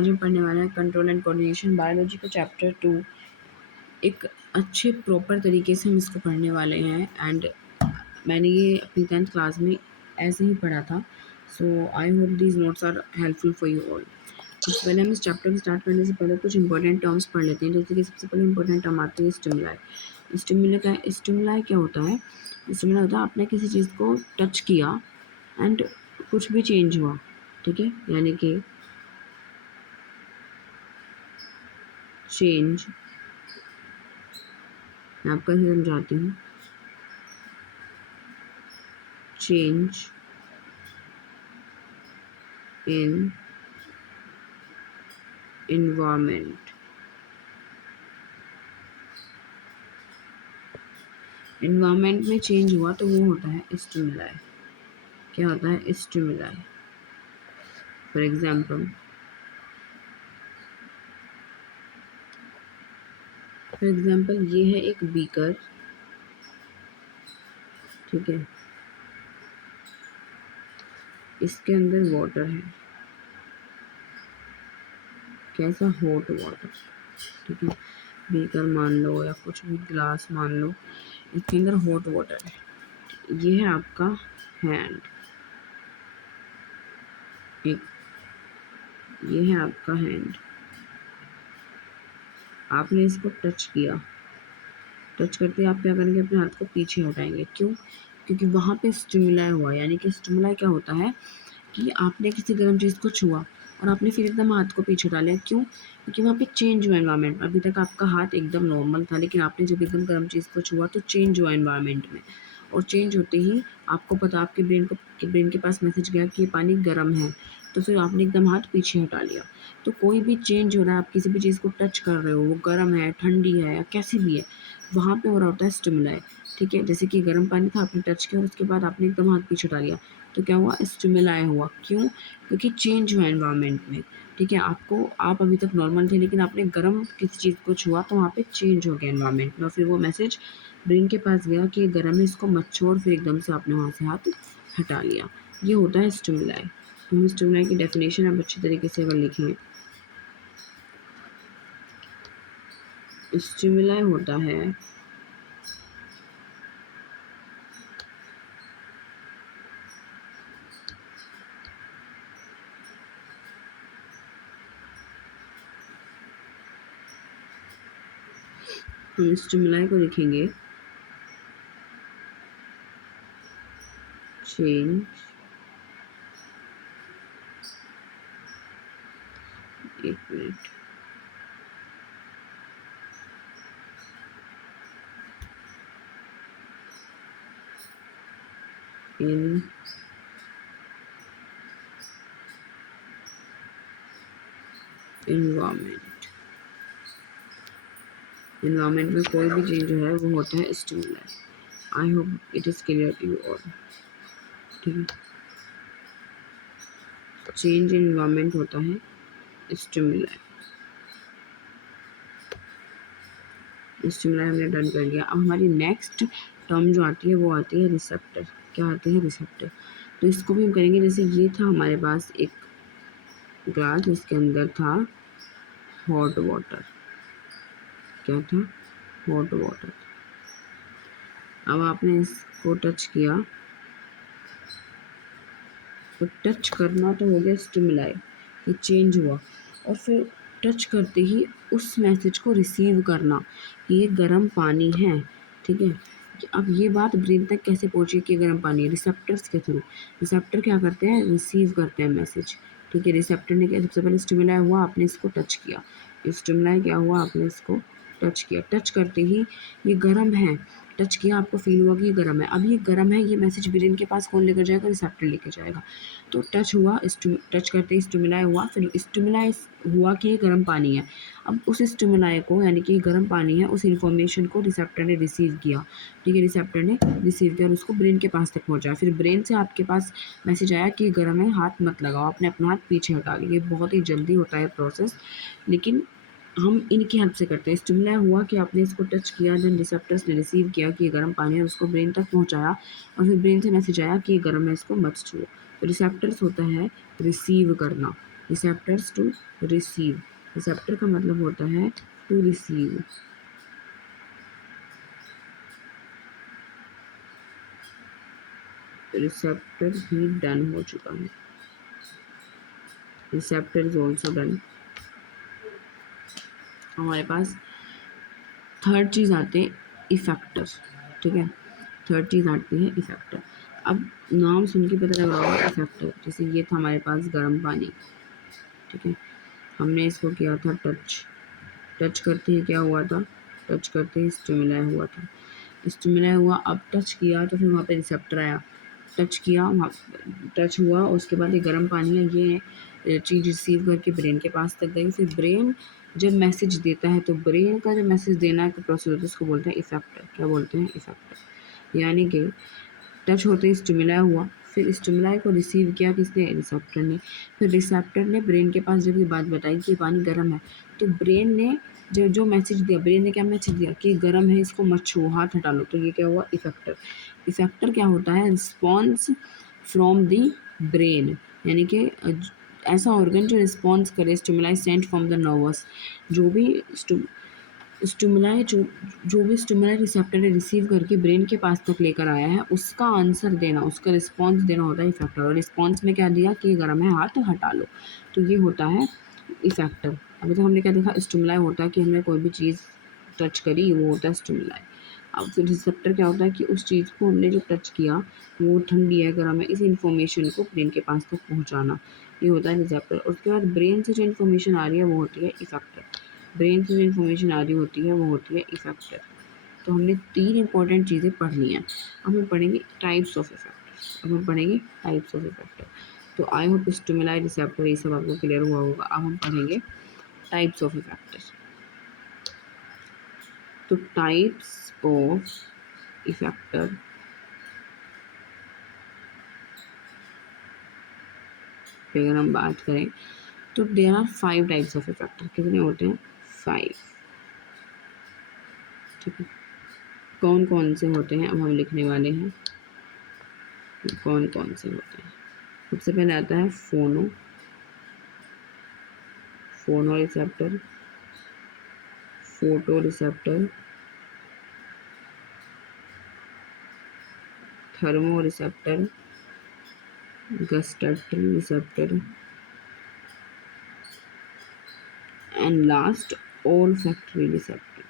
आज हम पढ़ने वाले हैं कंट्रोल एंड कोऑर्डिनेशन बायोलॉजी का चैप्टर 2। एक अच्छे प्रॉपर तरीके से हम इसको पढ़ने वाले हैं एंड मैंने ये अपनी 10th क्लास में ऐसे ही पढ़ा था। So I hope these notes are helpful for you all. सबसे पहले हम इस चैप्टर को स्टार्ट करने से पहले कुछ इंपॉर्टेंट टर्म्स पढ़ लेते हैं। जैसे कि सबसे पहले इंपॉर्टेंट टर्म आती है स्टिमुलाई। स्टिमुलाई क्या होता है? स्टिमुलाई होता है आपने किसी चीज़ को टच किया एंड कुछ भी चेंज हुआ, ठीक है, यानी कि चेंज। मैं आपको ऐसे समझाती हूँ। Change in environment। एनवायरनमेंट में चेंज हुआ तो वो होता है स्टिमुलाई। क्या होता है? स्टिमुलाई। फॉर एग्जाम्पल ये है एक बीकर, ठीक है, इसके अंदर वाटर है। कैसा? हॉट वाटर, ठीक है। बीकर मान लो या कुछ भी ग्लास मान लो, इसके अंदर हॉट वाटर है। ये है आपका हैंड, एक ये है आपका हैंड। आपने इसको टच किया। टच करते ही आप क्या करेंगे? अपने हाथ को पीछे हटाएंगे। क्यों? क्योंकि वहाँ पे स्टिमुलाई हुआ। यानी कि स्टिमुलाई क्या होता है कि आपने किसी गर्म चीज़ को छुआ और आपने फिर एकदम हाथ को पीछे डाला। क्यों? क्योंकि वहाँ पे चेंज हुआ एनवायरनमेंट। अभी तक आपका हाथ एकदम नॉर्मल था, लेकिन आपने जब एकदम गर्म चीज़ को छुआ तो चेंज हुआ एनवायरनमेंट में। और चेंज होते ही आपको पता, आपके ब्रेन के पास मैसेज गया कि ये पानी गर्म है, तो फिर आपने एकदम हाथ पीछे हटा लिया। तो कोई भी चेंज हो रहा है, आप किसी भी चीज़ को टच कर रहे हो, वो गर्म है, ठंडी है या कैसी भी है, वहाँ पे हो रहा होता है स्टिमुलाई, ठीक है। जैसे कि गर्म पानी था, आपने टच किया और उसके बाद आपने एकदम हाथ पीछे हटा लिया, तो क्या हुआ? स्टिमुलाई हुआ। क्यों? क्योंकि चेंज हुआ एनवायरनमेंट में, ठीक है। आप अभी तक नॉर्मल थे, लेकिन आपने गर्म किसी चीज़ को छुआ तो वहाँ पे चेंज हो गया एनवायरनमेंट में, और फिर वो मैसेज ब्रेन के पास गया कि गर्म है, इसको मत छुओ, और फिर एकदम से आपने वहाँ से हाथ हटा लिया। ये होता है स्टिमुलाई। तो हम स्टिमुलाई की डेफिनेशन अब अच्छी तरीके से अगर लिखें, स्टिमुलाई होता है हम स्टिमुलाई को लिखेंगे चेंज, एक मिनट, इन एनवायरनमेंट। एनवायरनमेंट में कोई भी चेंज जो है वो होता है stimuli. I hope it is clear to you all, ठीक है। चेंज इन एनवायरनमेंट होता है स्टिमुलाई। स्टिमुलाई हमने डन कर लिया। अब हमारी नेक्स्ट टर्म जो आती है वो आती है रिसेप्टर। क्या आती है? रिसेप्टर। तो इसको भी हम करेंगे। जैसे ये था हमारे पास एक ग्लास, जिसके अंदर था हॉट वाटर। क्या था? Hot water. अब आपने इसको टच किया, तो टच करना तो हो गया स्टिमुलाई, ये चेंज हुआ, और फिर टच करते ही उस मैसेज को रिसीव करना कि ये गर्म पानी है, ठीक है। अब ये बात ब्रेन तक कैसे पहुंची कि गर्म पानी है? रिसेप्टर्स के थ्रू। रिसेप्टर क्या करते हैं? रिसीव करते हैं मैसेज, ठीक है। रिसेप्टर ने क्या, सबसे पहले स्टिमुलाई हुआ, आपने इसको टच किया। स्टिमुलाई क्या हुआ? आपने इसको टच किया। टच करते ही ये गर्म है, टच किया, आपको फील हुआ कि ये गर्म है। अब ये गर्म है, ये मैसेज ब्रेन के पास कौन लेकर जाएगा? रिसेप्टर लेकर जाएगा। तो टच हुआ, टच करते ही स्टिमुलाई हुआ, फिर स्टिमुलाई हुआ कि ये गर्म पानी है। अब उस स्टिमुलाई को, यानी कि गर्म पानी है, उस इन्फॉर्मेशन को रिसेप्टर ने रिसीव किया, ठीक है। रिसेप्टर ने रिसीव किया और उसको ब्रेन के पास तक पहुंचाया। फिर ब्रेन से आपके पास मैसेज आया कि गर्म है, हाथ मत लगाओ, आपने अपना हाथ पीछे हटा लिया। ये बहुत ही जल्दी होता है प्रोसेस, लेकिन हम इनकी हेल्प से करते हैं। स्टिमुलाई हुआ कि आपने इसको टच किया, देन रिसेप्टर्स ने रिसीव किया कि ये गर्म पानी है, उसको ब्रेन तक पहुंचाया, और फिर ब्रेन से मैसेज आया कि ये गर्म है, इसको मत छुओ। तो रिसेप्टर्स होता है रिसीव करना, रिसेप्टर्स टू रिसीव, रिसेप्टर का मतलब होता है टू रिसीव। रिसेप्टर भी डन हो चुका है, रिसेप्टर इज ऑल्सो डन। हमारे पास थर्ड चीज़ आते हैं इफेक्टर, ठीक है, थर्ड चीज़ आती है इफेक्टर। अब नाम सुन के पता लग रहा होगा इफेक्टर, जैसे ये था हमारे पास गर्म पानी, ठीक है, हमने इसको किया था टच, टच करते ही क्या हुआ था, टच करते ही स्टिमुलाई हुआ था, स्टिमुलाई हुआ, अब टच किया तो फिर वहाँ पे रिसेप्टर आया, टच किया वहाँ, टच हुआ, उसके बाद ये गर्म पानी है, ये चीज़ रिसीव करके ब्रेन के पास तक गई, फिर ब्रेन जब मैसेज देता है तो ब्रेन का जो मैसेज देना है प्रोसेस होता है उसको बोलते हैं इफेक्टर। क्या बोलते हैं? इफेक्टर। यानी कि टच होते ही स्टिमुलाई हुआ, फिर स्टिमुलाई को रिसीव किया किसने? रिसेप्टर ने। फिर रिसेप्टर ने ब्रेन के पास जब ये बात बताई कि पानी गर्म है, तो ब्रेन ने जो मैसेज दिया, ब्रेन ने क्या मैसेज दिया कि गर्म है, इसको मत छुओ, हाथ हटा लो, तो ये क्या हुआ? इफेक्टर। इफेक्टर क्या होता है? रिस्पॉन्स फ्रॉम द ब्रेन, यानी कि ऐसा ऑर्गन जो रिस्पॉन्स करे stimuli Saint from the nervous, जो भी स्टिमुलाई जो भी स्टिमुलाई रिसेप्टर ने रिसीव करके ब्रेन के पास तक लेकर आया है, उसका आंसर देना, उसका रिस्पॉन्स देना होता है इफेक्टर। और रिस्पॉन्स में क्या दिया कि गर्म है, हाथ हटा लो, तो ये होता है इफेक्टर। अभी तो हमने क्या देखा? स्टिमुलाई होता है कि हमने कोई भी चीज़ टच करी, वो होता है स्टिमुलाई। अब फिर रिसेप्टर क्या होता है कि उस चीज़ को हमने जो टच किया वो ठंडी है, गर्म है, इस इन्फॉर्मेशन को ब्रेन के पास तक पहुँचाना, ये होता है रिसेप्टर। उसके बाद ब्रेन से जो इन्फॉर्मेशन आ रही है वो होती है इफेक्टर, ब्रेन से जो इन्फॉर्मेशन आ रही होती है वो होती है इफेक्टर। तो हमने 3 इंपॉर्टेंट चीज़ें पढ़ ली हैं। अब हम पढ़ेंगे टाइप्स ऑफ इफेक्टर, अब हम पढ़ेंगे टाइप्स ऑफ इफेक्टर। तो आई होप स्टिमुलाई, रिसेप्टर, ये सब आपको क्लियर हुआ होगा। अब हम पढ़ेंगे टाइप्स ऑफ इफेक्टर। तो टाइप्स ऑफ इफेक्टर अगर हम बात करें तो there are 5 types of effector. कितने होते हैं? 5, ठीक है। कौन कौन से होते हैं अब हम लिखने वाले हैं, कौन कौन से होते हैं। सबसे पहले आता है phono, phono receptor, photo receptor, thermo receptor, gustatory receptor and last olfactory receptor.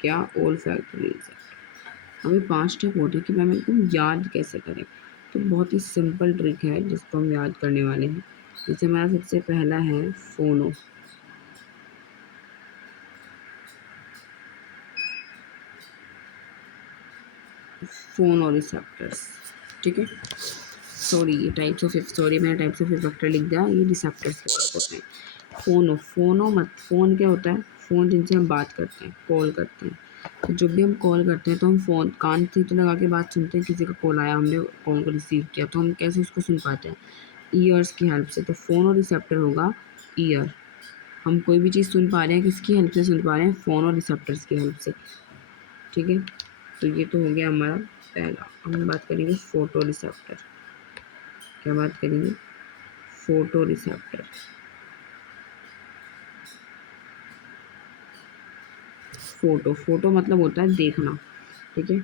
क्या? Olfactory receptor. हमें 5 स्टेप होते हैं कि हम इनको याद कैसे करें। तो बहुत ही सिंपल ट्रिक है जिसको हम याद करने वाले हैं। जैसे हमारा सबसे पहला है फोनो, फोनो रिसेप्टर्स, ठीक है। सॉरी, ये टाइप्स ऑफ मैंने टाइप्स ऑफ इफेक्टर लिख दिया, ये रिसेप्टर्स के पास होते हैं। फोनो, फोनो मत, फ़ोन क्या होता है? फ़ोन जिनसे हम बात करते हैं, कॉल करते हैं। तो जब भी हम कॉल करते हैं तो हम फ़ोन कान से तो लगा के बात सुनते हैं, किसी का कॉल आया, हमने कॉल को रिसीव किया, तो हम कैसे उसको सुन पाते हैं? ईयर्स की हेल्प से। तो फोनो रिसेप्टर होगा ईयर। हम कोई भी चीज़ सुन पा रहे हैं, किसकी हेल्प से सुन पा रहे हैं? फोनो रिसेप्टर्स की हेल्प से, ठीक है। तो ये तो हो गया हमारा पहला। हम बात करेंगे फोटो रिसेप्टर। क्या बात करेंगे? Photo receptor. फोटो मतलब होता है देखना, ठीक है।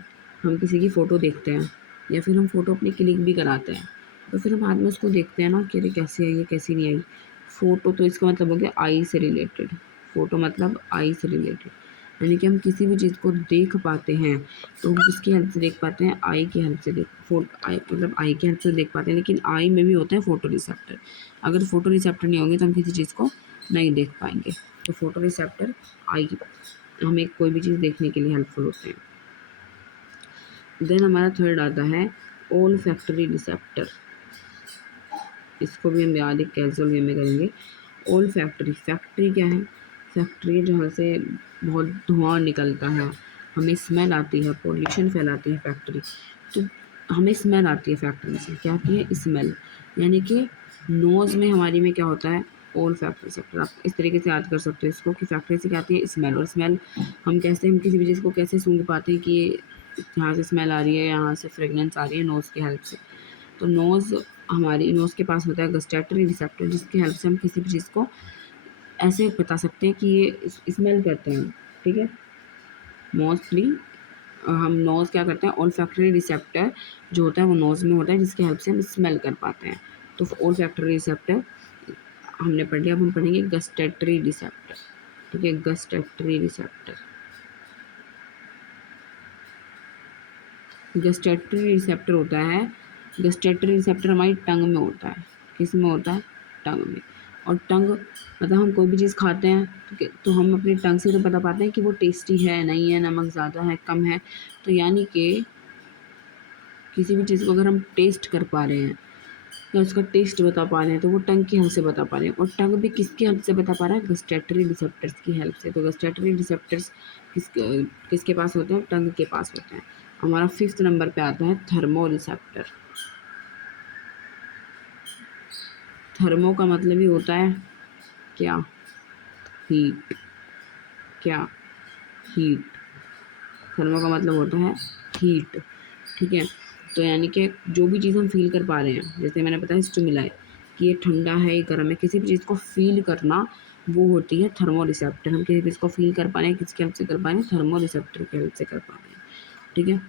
हम किसी की फ़ोटो देखते हैं या फिर हम फ़ोटो अपनी क्लिक भी कराते हैं, तो फिर हम बाद में उसको देखते हैं ना कि अरे कैसी आई है, कैसी नहीं आई। फ़ोटो तो इसका मतलब हो गया आई से रिलेटेड, फ़ोटो मतलब आई से रिलेटेड, यानी कि हम किसी भी चीज़ को देख पाते हैं तो हम किसकी हेल्प से देख पाते हैं? आई की हेल्प से आई मतलब आई की हेल्प से देख पाते हैं, लेकिन आई में भी होते हैं फ़ोटो रिसेप्टर। अगर फ़ोटो रिसेप्टर नहीं होंगे तो हम किसी चीज़ को नहीं देख पाएंगे। तो फ़ोटो रिसेप्टर आई हमें कोई भी चीज़ देखने के लिए हेल्पफुल होते हैं। देन हमारा थर्ड आता है ओल्फैक्टरी रिसेप्टर। इसको भी हम याद एक कैजुअल वे में करेंगे। ओल्फैक्टरी, फैक्ट्री क्या है? फैक्ट्री जहाँ से बहुत धुआं निकलता है, हमें स्मेल आती है, पोल्यूशन फैलाती है फैक्ट्री, तो हमें स्मेल आती है फैक्ट्री से। क्या आती है? स्मेल। यानी कि नोज़ में हमारी में क्या होता है? Olfactory receptor. आप इस तरीके से याद कर सकते हो इसको कि फैक्ट्री से क्या आती है? स्मेल। और स्मेल हम किसी भी चीज़ को कैसे सूंघ पाते हैं कि यहाँ से स्मेल आ रही है, यहाँ से फ्रेगनेंस आ रही है? नोज़ की हेल्प से। तो नोज़ हमारी नोज़ के पास होता है गस्टैटरी रिसेप्टर, जिसकी हेल्प से हम किसी भी चीज़ को ऐसे बता सकते हैं कि ये स्मेल करते हैं, ठीक है। मोस्टली हम नोज़ क्या करते हैं, ओल्फैक्टरी रिसेप्टर जो होता है वो नोज़ में होता है, जिसकी हेल्प से हम स्मेल कर पाते हैं। तो ओल्फैक्टरी रिसेप्टर हमने पढ़ लिया। अब हम पढ़ेंगे गस्टैटरी रिसेप्टर, ठीक है। गस्टैटरी रिसेप्टर, गस्टैटरी रिसेप्टर होता है, गस्टैटरी रिसेप्टर हमारी टंग में होता है। किस में होता है? टंग में। और टंग मतलब हम कोई भी चीज़ खाते हैं, ठीक है, तो हम अपनी टंग से तो बता पाते हैं कि वो टेस्टी है, नहीं है, नमक ज़्यादा है, कम है। तो यानी कि किसी भी चीज़ को अगर हम टेस्ट कर पा रहे हैं या उसका टेस्ट बता पा रहे हैं, तो वो टंग की हेल्प से बता पा रहे हैं। और टंग भी किसकी हेल्प से बता पा रहा है? गस्टैटरी रिसेप्टर्स की हेल्प से। तो गस्टैटरी रिसेप्टर्स किसके पास होते हैं? टंग के पास होते हैं। हमारा 5th नंबर पे आता है थर्मो रिसेप्टर। थर्मो का मतलब ही होता है क्या? हीट। क्या? हीट। थर्मो का मतलब होता है हीट, ठीक है। तो यानी कि जो भी चीज़ हम फील कर पा रहे हैं, जैसे मैंने बताया स्टिमुलाई कि ये ठंडा है, ये गर्म है, किसी भी चीज़ को फील करना वो होती है थर्मो रिसेप्टर। हम किसी चीज़ को फील कर पा रहे हैं, किसकी हेल्प से कर पा रहे हैं? थर्मो रिसेप्टर की हेल्प से कर पा रहे हैं, ठीक है।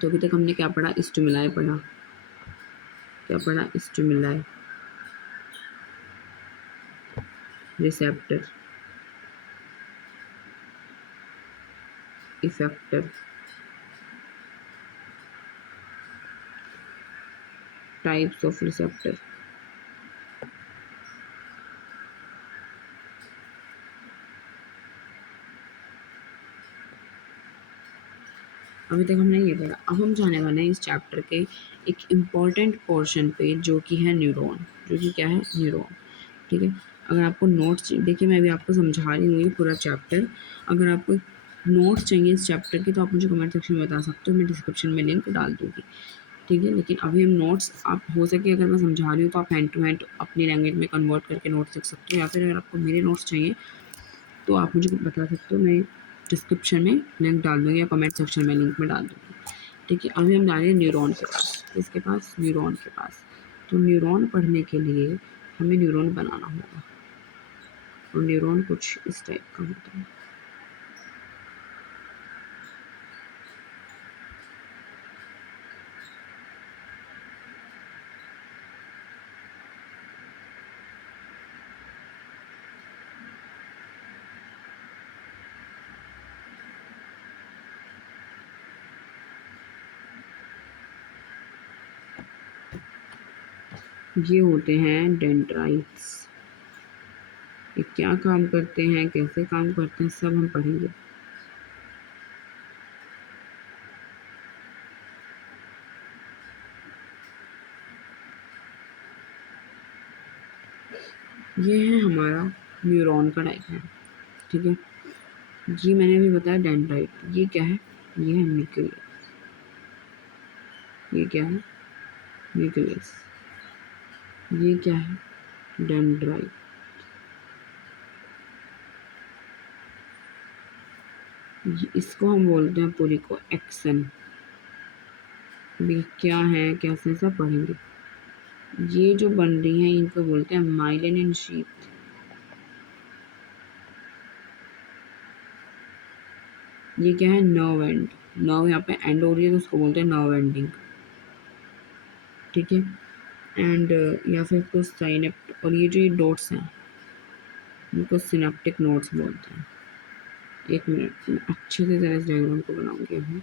तो अभी तक हमने क्या पढ़ा? स्टिमुलाई पढ़ा। क्या पढ़ा? Stimuli, receptor, effector, types of receptor. अभी तक हमने ये पढ़ा। अब हम जाने वाले हैं इस चैप्टर के एक इम्पॉर्टेंट पोर्शन पे, जो कि है न्यूरॉन। जो कि क्या है? न्यूरॉन, ठीक है। अगर आपको नोट्स देखिए, मैं अभी आपको समझा रही हूँ ये पूरा चैप्टर। अगर आपको नोट्स चाहिए इस चैप्टर के, तो आप मुझे कमेंट सेक्शन में बता सकते हो, मैं डिस्क्रिप्शन में लिंक डाल दूँगी, ठीक है। लेकिन अभी हम नोट्स, आप हो सके अगर मैं समझा रही हूँ तो आप हैंड टू हैंड अपनी लैंग्वेज में कन्वर्ट करके नोट्स लिख सकते हो, या फिर अगर आपको मेरे नोट्स चाहिए तो आप मुझे बता सकते हो, मैं डिस्क्रिप्शन में लिंक डाल दूँगी या कमेंट सेक्शन में लिंक में डाल दूँगी, ठीक है। अभी हम जा रहे हैं न्यूरॉन के पास। किसके पास? न्यूरॉन के पास। तो न्यूरॉन पढ़ने के लिए हमें न्यूरॉन बनाना होगा, और न्यूरॉन कुछ इस टाइप का होता है। ये होते हैं डेंड्राइट्स। ये क्या काम करते हैं, कैसे काम करते हैं, सब हम पढ़ेंगे। ये है हमारा न्यूरॉन का डायग्राम, ठीक है। ये मैंने अभी बताया डेंड्राइट। ये क्या है? ये है न्यूक्लियस। ये क्या है? न्यूक्लियस। ये क्या है? डेंड्राइट। इसको हम बोलते हैं पूरी को एक्सन। भी क्या है, कैसे, सब पढ़ेंगे। ये जो बन रही हैं इनको बोलते हैं माइलिन एंड शीथ। ये क्या है? Nerve and. नर्व यहाँ पे एंड हो रही है तो उसको बोलते हैं नर्व एंडिंग, ठीक है। एंड या फिर कुछ साइनेप्ट, और ये जो ये डॉट्स हैं इनको सिनेप्टिक नोड्स बोलते हैं। एक मिनट, मैं अच्छे से जरा इस डायग्राम को बनाऊंगी अभी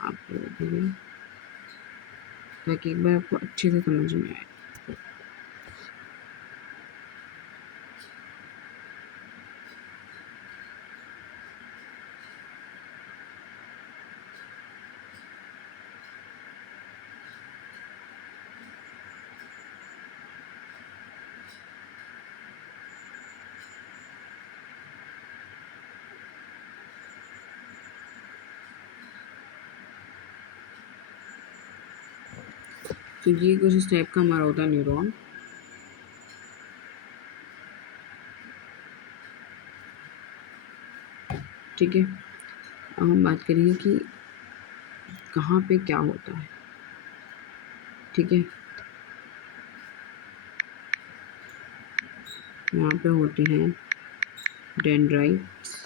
आप लोगों के लिए, ताकि एक बार आपको अच्छे से समझ में आए। तो ये कुछ इस टाइप का हमारा होता है न्यूरॉन, ठीक है। अब हम बात करेंगे कि कहाँ पे क्या होता है। ठीक है। यहाँ पे होती हैं डेंड्राइट्स,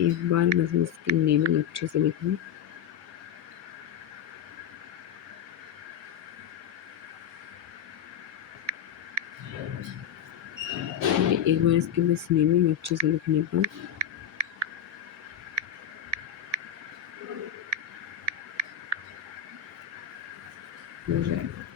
एक बार बस इसकी नेमिंग अच्छे से लिखना। एक बार इसकी बस नेमिंग अच्छे से लिखने पर हो जाएगा।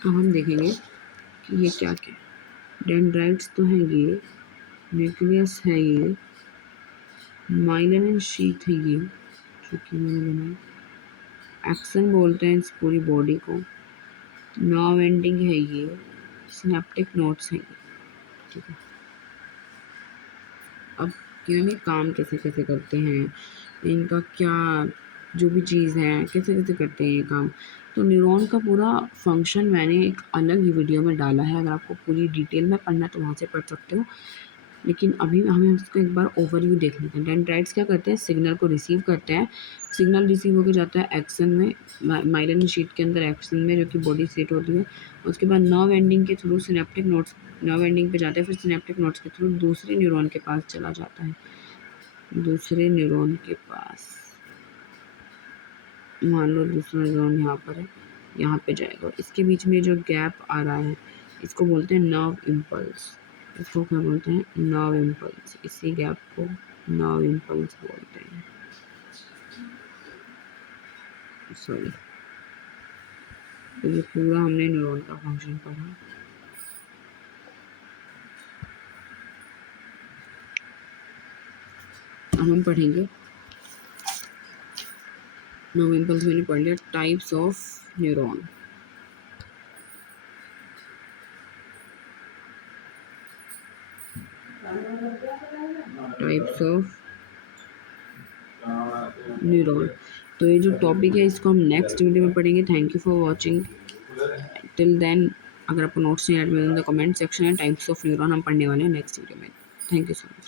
अब हम देखेंगे कि ये क्या क्या है। डेंड्राइट्स तो हैं ये, न्यूक्लियस है ये, माइलिन शीथ है ये जो कि मैंने बनाया, एक्सन बोलते हैं इस पूरी बॉडी को, नर्व एंडिंग है ये, सिनेप्टिक नोड्स हैं ये। ठीक है। अब ये काम कैसे कैसे करते हैं, इनका क्या जो भी चीज़ है कैसे कैसे करते हैं ये काम, तो न्यूरॉन का पूरा फंक्शन मैंने एक अलग ही वीडियो में डाला है, अगर आपको पूरी डिटेल में पढ़ना तो वहाँ से पढ़ सकते हो। लेकिन अभी हमें उसको एक बार ओवरव्यू देख लेते हैं। डेंड्राइट्स क्या करते हैं, सिग्नल को रिसीव करते हैं, सिग्नल रिसीव होकर जाता है एक्सन में, माइलिन शीट के अंदर एक्सन में जो कि बॉडी स्टेट होती है। उसके बाद नर्व एंडिंग के through synaptic nodes, nerve ending पे जाता है, फिर सिनेप्टिक नोड्स के थ्रू दूसरे न्यूरॉन के पास चला जाता है, दूसरे न्यूरॉन के पास। मान लो दूसरा न्यूरॉन यहाँ पर है, यहाँ पे जाएगा, इसके बीच में जो गैप आ रहा है इसको बोलते हैं नर्व इम्पल्स। इसको क्या बोलते हैं, नर्व इम्पल्स। इसी गैप को नर्व इम्पल्स बोलते हैं। सॉरी, तो ये पूरा हमने न्यूरॉन का फंक्शन पढ़ा। अब हम पढ़ेंगे, नर्व इम्पल्स मैंने पढ़ लिया, types of neuron. Types of neuron. तो ये जो टॉपिक है इसको हम नेक्स्ट वीडियो में पढ़ेंगे। Thank you for watching till then. अगर आपको नोट्स नहीं ऐड मिले तो कमेंट सेक्शन है, टाइप्स ऑफ न्यूरॉन हम पढ़ने वाले हैं नेक्स्ट वीडियो में। Thank you so much.